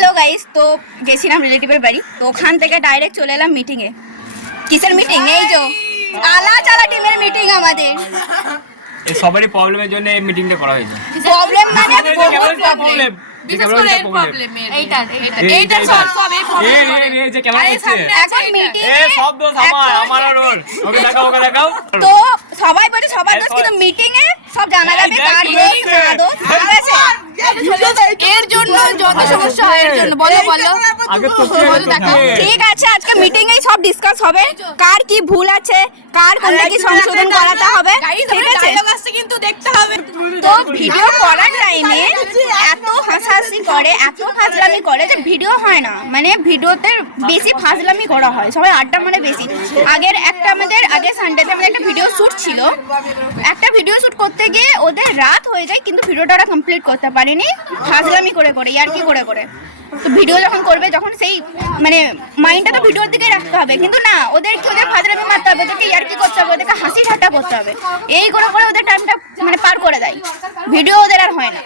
Hello guys, তো গেছিলাম রিলেটিভের বাড়ি, তো ওখান থেকে ডাইরেক্ট চলে এলাম মিটিংয়ে। কিসের মিটিং? এই যে আলা চালা টিমের মিটিং আমাদের। এই সবারই প্রবলেমের জন্য এই মিটিংটা করা হয়েছে। প্রবলেম মানে বহুত প্রবলেম বিশেষ করে এই প্রবলেম এইটা সব এই যে কেমন হচ্ছে এখন মিটিং এই সব দোষ আমার রোল ওকে দেখাও তো সবাই বলে সবার দোষ, কিন্তু মিটিং এ সব জানা যাবে কার দোষ না দোষ। ঠিক আছে, এর জন্য যত সমস্যা হয় এর জন্য বলো আগে তো ঠিক আছে, আজকে মিটিং এ সব ডিসকাস হবে কার কি ভুল আছে, কার কোনটা কি সংশোধন করাতে হবে। ঠিক আছে, কিন্তু দেখতে হবে। তো ভিডিও করার টাইমে এত হাসাহাসি করে, এত ফাজলামি করে যে ভিডিও হয় না। মানে ভিডিওতে বেশি ফাজলামি করা হয়, সবাই আড্ডা মানে বেশি। আগের সানডেতে আমাদের একটা ভিডিও শ্যুট ছিল। একটা ভিডিও শ্যুট করতে গিয়ে ওদের রাত হয়ে যায়, কিন্তু ভিডিওটা ওরা কমপ্লিট করতে পারেনি, ফাজলামি করে ইয়ার্কি করে। তো ভিডিও যখন করবে, যখন সেই মানে মাইন্ডটা তো ভিডিওর দিকে রাখতে হবে, কিন্তু না, ওদের ফাজলামি মারতে হবে, ওদেরকে ইয়ার্কি করতে হবে, ওদেরকে হাসি ঠাট্টা করতে হবে। এই করে ওদের টাইমটা মানে পার করে দেয়, ভিডিও ওদের আর হয় না।